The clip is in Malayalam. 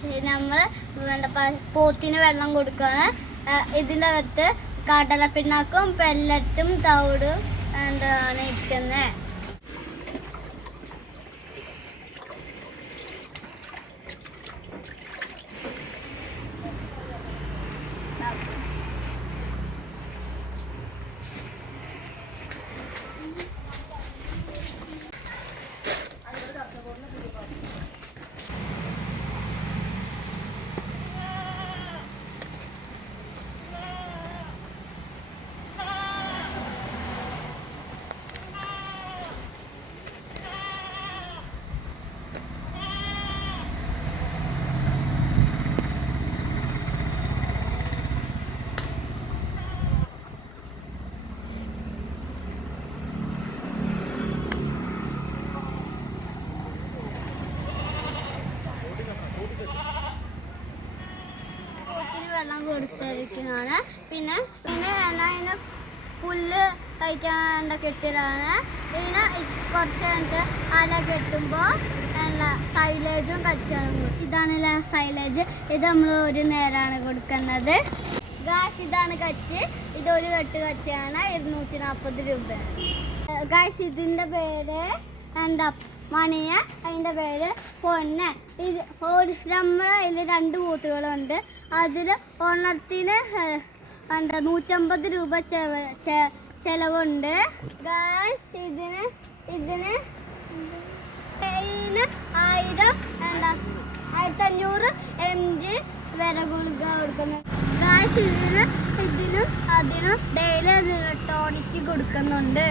ഗായ്സ് നമ്മൾ പോത്തിന് വെള്ളം കൊടുക്കുകയാണ്. ഇതിൻ്റെ അകത്ത് കടലപ്പിണ്ണാക്കും പെല്ലറ്റും തവിടും എന്താണ് ഇരിക്കുന്നത്. വെള്ളം കൊടുത്തിരിക്കുന്നതാണ്. പിന്നെ അതിന് പുല്ല് കഴിക്കാൻ കെട്ടിയതാണ്. പിന്നെ കുറച്ച് കഴിഞ്ഞിട്ട് അല കെട്ടുമ്പോൾ സൈലേജും കച്ചാണ്. ഇതാണല്ലേ സൈലേജ്. ഇത് നമ്മൾ ഒരു നേരമാണ് കൊടുക്കുന്നത്. ഗായ്സ് ഇതാണ് കച്ച്. ഇതൊരു കെട്ട് കച്ചാണ് 240 രൂപ. ഗായ്സ് ഇതിൻ്റെ പേര് മണിയ, അതിൻ്റെ പേര് പൊന്നെ. നമ്മളെ അതിൽ 2 പോത്തുകളുണ്ട്. അതിൽ ഒരെണ്ണത്തിന് 150 രൂപ ചെലവുണ്ട്. ഗായ്സ് ഇതിന് 1500 mg വില ഗുളിക കൊടുക്കുന്നു. ഗായ്സ് ഇതിനും അതിനും ഡെയിലി ടോണിക്ക് കൊടുക്കുന്നുണ്ട്.